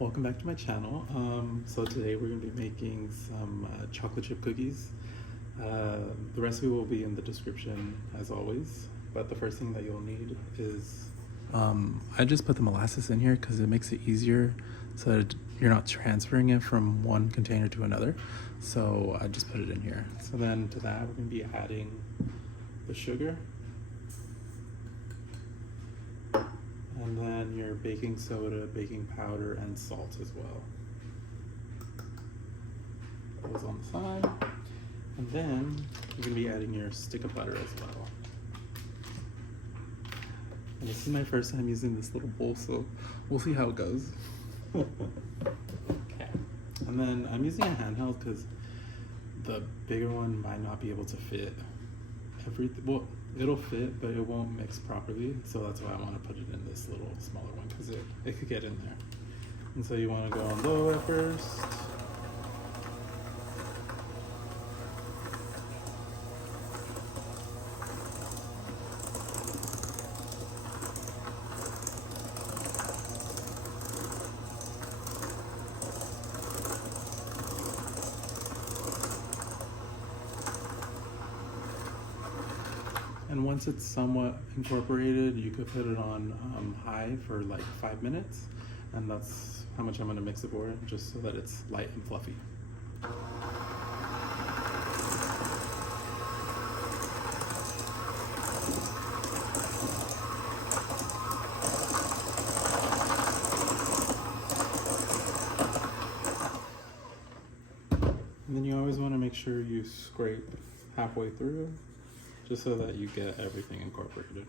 Welcome back to my channel. So today we're going to be making some chocolate chip cookies. The recipe will be in the description as always, but the first thing that you'll need is I just put the molasses in here because it makes it easier so that you're not transferring it from one container to another. So I just put it in here. So then to that we're going to be adding the sugar. And then your baking soda, baking powder, and salt as well. Those on the side. And then you're going to be adding your stick of butter as well. And this is my first time using this little bowl, so we'll see how it goes. Okay. And then I'm using a handheld because the bigger one might not be able to fit everything. Well, it'll fit, but it won't mix properly, so that's why I want to put it in this little smaller one because it could get in there. And so you want to go on low at first. And once it's somewhat incorporated, you could put it on high for like 5 minutes. And that's how much I'm gonna mix it for, just so that it's light and fluffy. And then you always wanna make sure you scrape halfway through, just so that you get everything incorporated.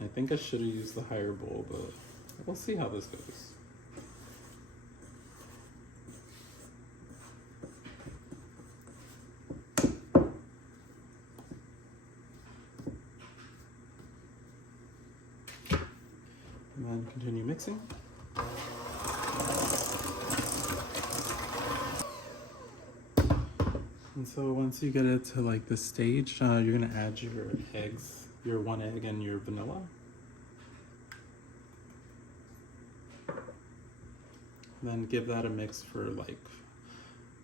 I think I should have used the higher bowl, but we'll see how this goes. And then continue mixing. And so once you get it to like this stage, you're gonna add your eggs, your 1 egg and your vanilla. And then give that a mix for like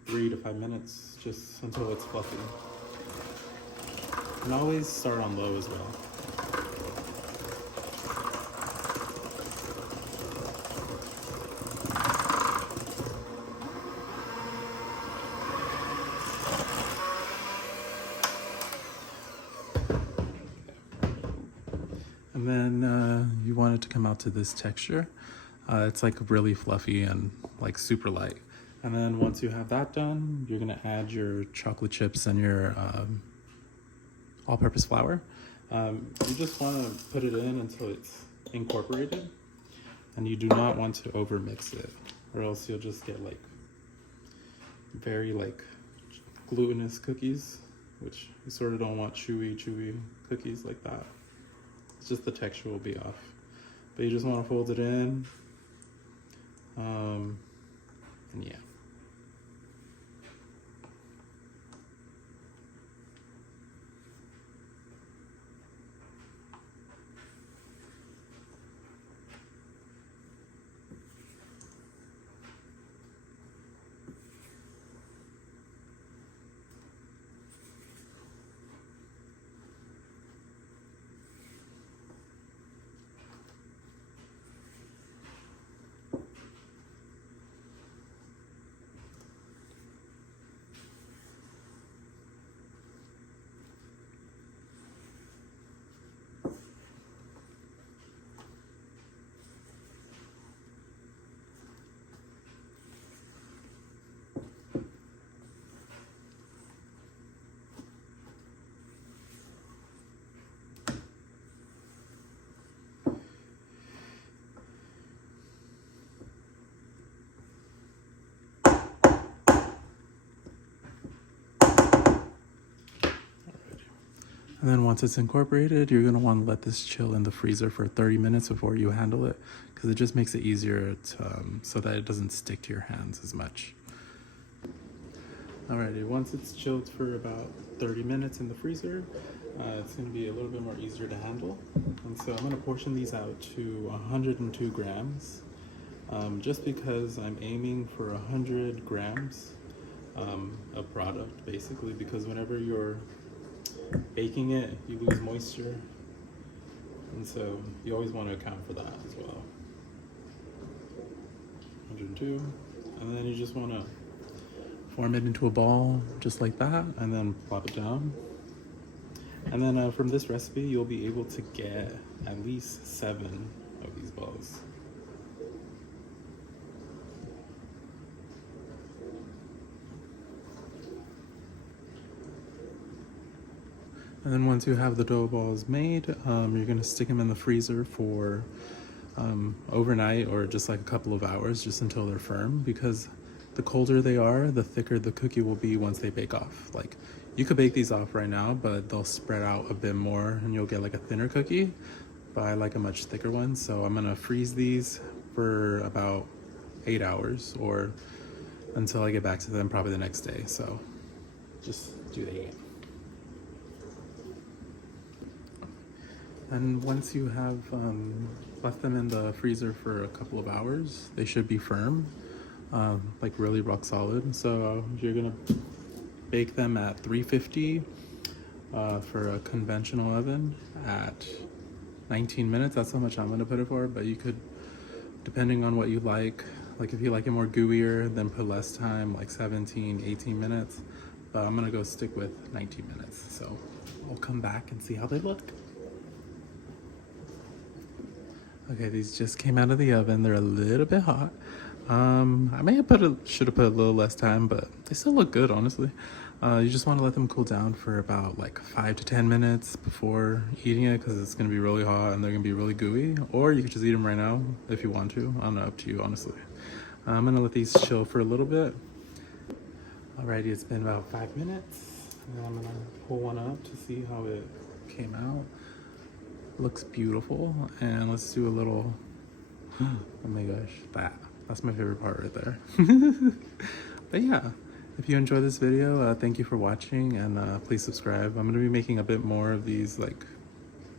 3 to 5 minutes, just until it's fluffy. And always start on low as well. And then you want it to come out to this texture. It's like really fluffy and like super light. And then once you have that done, you're gonna add your chocolate chips and your all-purpose flour. You just wanna put it in until it's incorporated. And you do not want to over mix it, or else you'll just get like very like glutinous cookies, which you sort of don't want chewy cookies like that. It's just the texture will be off. But you just want to fold it in. And yeah. And then once it's incorporated, you're gonna want to let this chill in the freezer for 30 minutes before you handle it, because it just makes it easier to, so that it doesn't stick to your hands as much. Alrighty, once it's chilled for about 30 minutes in the freezer, it's gonna be a little bit more easier to handle. And so I'm gonna portion these out to 102 grams. just because I'm aiming for 100 grams of product, basically, because whenever you're baking it, you lose moisture, and so you always want to account for that as well. 102, and then you just want to form it into a ball just like that, and then plop it down. And then from this recipe, you'll be able to get at least 7 of these balls. And then once you have the dough balls made, you're gonna stick them in the freezer for overnight or just like a couple of hours, just until they're firm, because the colder they are, the thicker the cookie will be once they bake off. Like, you could bake these off right now, but they'll spread out a bit more and you'll get like a thinner cookie, but I like a much thicker one. So I'm gonna freeze these for about 8 hours, or until I get back to them probably the next day. So just do the 8. And once you have left them in the freezer for a couple of hours, they should be firm, like really rock solid. So you're gonna bake them at 350 for a conventional oven at 19 minutes. That's how much I'm gonna put it for, but you could, depending on what you like if you like it more gooier, then put less time, like 17, 18 minutes. But I'm gonna go stick with 19 minutes. So I'll come back and see how they look. Okay, these just came out of the oven. They're a little bit hot. I may have should have put a little less time, but they still look good, honestly. You just want to let them cool down for about like 5 to 10 minutes before eating it, because it's gonna be really hot and they're gonna be really gooey. Or you could just eat them right now if you want to. I don't know, up to you, honestly. I'm gonna let these chill for a little bit. Alrighty, it's been about 5 minutes, and I'm gonna pull one up to see how it came out. Looks beautiful, and let's do a little, oh my gosh, that's my favorite part right there. But yeah, if you enjoyed this video, thank you for watching, and please subscribe. I'm gonna be making a bit more of these like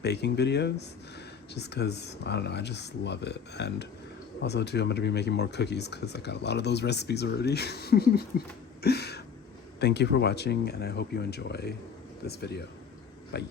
baking videos, just because, I don't know, I just love it. And also too, I'm gonna be making more cookies because I got a lot of those recipes already. Thank you for watching, and I hope you enjoy this video. Bye.